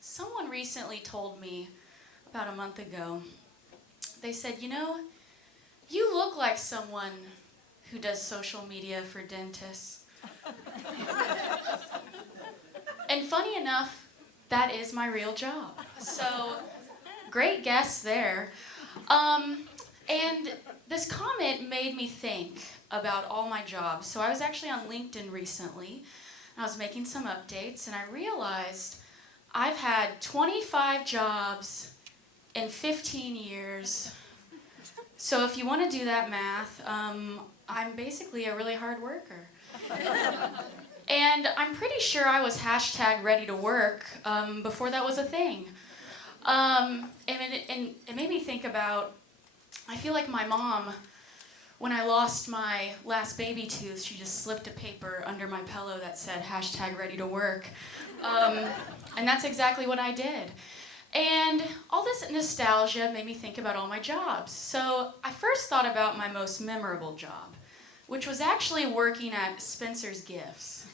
Someone recently told me about a month ago, they said, you look like someone who does social media for dentists. And funny enough, that is my real job. So, great guess there. And this comment made me think about all my jobs. So I was actually on LinkedIn recently, and I was making some updates, and I realized I've had 25 jobs in 15 years. So if you want to do that math, I'm basically a really hard worker. And I'm pretty sure I was #ready to work before that was a thing. And it made me think about, I feel like my mom, when I lost my last baby tooth, she just slipped a paper under my pillow that said #ready to work. And that's exactly what I did. And all this nostalgia made me think about all my jobs. So I first thought about my most memorable job, which was actually working at Spencer's Gifts.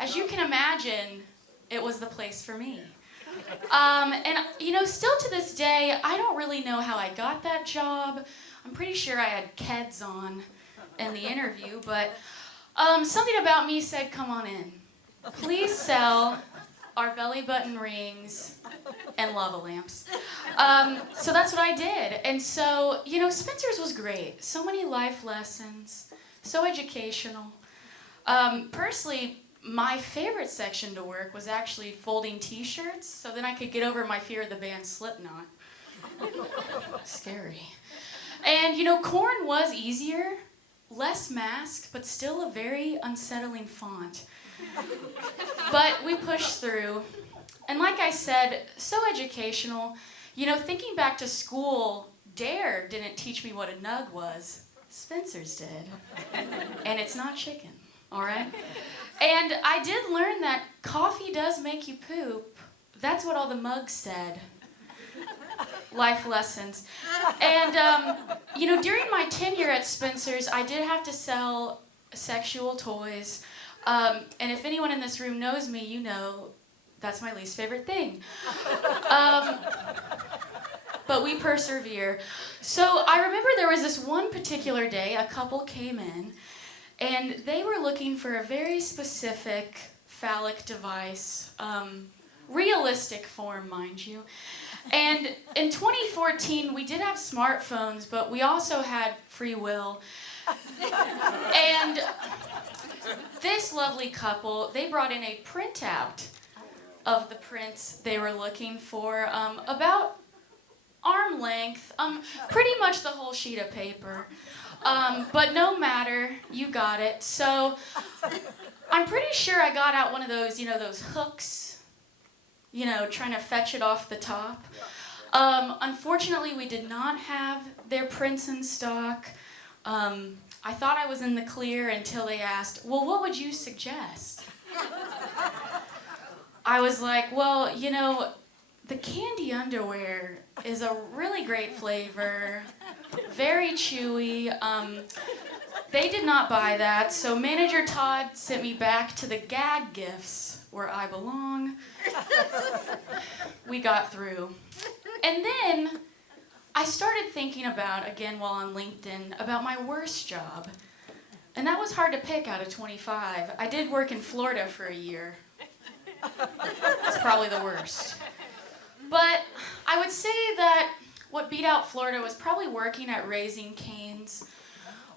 As you can imagine, it was the place for me. Still to this day, I don't really know how I got that job. I'm pretty sure I had Keds on in the interview, but something about me said, come on in. Please sell our belly button rings and lava lamps. So that's what I did. And so, Spencer's was great. So many life lessons, so educational. Personally, my favorite section to work was actually folding t-shirts, so then I could get over my fear of the band Slipknot. Scary. And, corn was easier, less masked, but still a very unsettling font. But we pushed through. And like I said, so educational. Thinking back to school, Dare didn't teach me what a nug was. Spencer's did. And it's not chicken, all right? And I did learn that coffee does make you poop. That's what all the mugs said. Life lessons. And, during my tenure at Spencer's, I did have to sell sexual toys. And if anyone in this room knows me, you know that's my least favorite thing. But we persevere. So I remember there was this one particular day, a couple came in, and they were looking for a very specific phallic device, realistic form, mind you. And in 2014, we did have smartphones, but we also had free will. And this lovely couple, they brought in a printout of the prints they were looking for, about arm length, pretty much the whole sheet of paper. But no matter, you got it. So I'm pretty sure I got out one of those, those hooks, trying to fetch it off the top. Unfortunately, we did not have their prints in stock. I thought I was in the clear until they asked, well, what would you suggest? I was like, well, the candy underwear is a really great flavor, very chewy. They did not buy that, so Manager Todd sent me back to the gag gifts where I belong. We got through. And then I started thinking about, again while on LinkedIn, about my worst job. And that was hard to pick out of 25. I did work in Florida for a year. It's probably the worst. But I would say that what beat out Florida was probably working at Raising Cane's.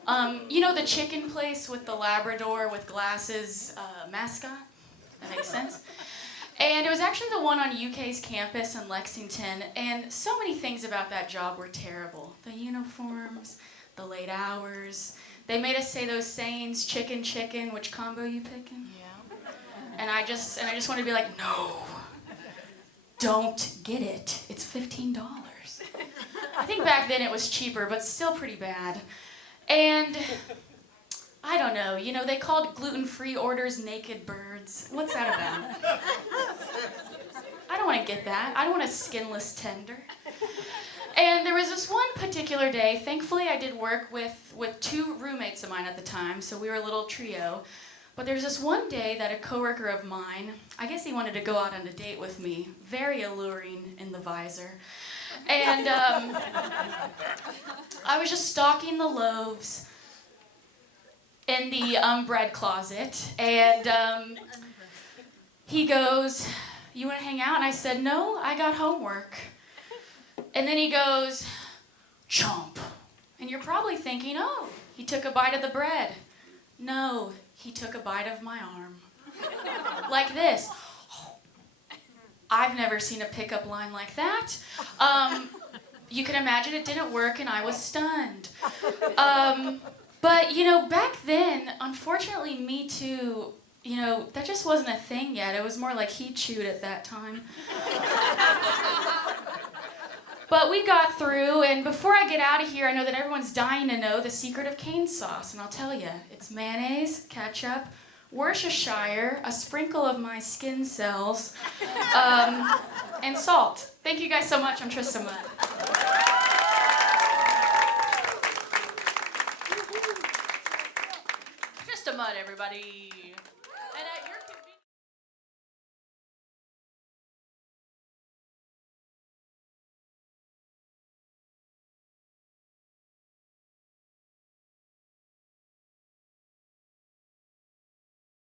The chicken place with the Labrador with glasses mascot? That makes sense. And it was actually the one on UK's campus in Lexington, and so many things about that job were terrible. The uniforms, the late hours. They made us say those sayings, chicken, chicken, which combo you picking? Yeah. And I just wanted to be like, no, don't get it. It's $15. I think back then it was cheaper, but still pretty bad. And I don't know, they called gluten-free orders naked birds. What's that about? I don't want to get that. I don't want a skinless tender. And there was this one particular day, thankfully I did work with two roommates of mine at the time, so we were a little trio. But there's this one day that a coworker of mine, I guess he wanted to go out on a date with me, very alluring in the visor. And I was just stocking the loaves in the bread closet, and he goes, "You want to hang out?" And I said, "No, I got homework." And then he goes, "Chomp." And you're probably thinking, oh, he took a bite of the bread. No, he took a bite of my arm. Like this. I've never seen a pickup line like that. You can imagine it didn't work and I was stunned. But, back then, unfortunately, Me Too, that just wasn't a thing yet. It was more like he chewed at that time. But we got through, and before I get out of here, I know that everyone's dying to know the secret of cane sauce, and I'll tell you, it's mayonnaise, ketchup, Worcestershire, a sprinkle of my skin cells, and salt. Thank you guys so much. I'm Trista Mudd. Trista Mudd, everybody.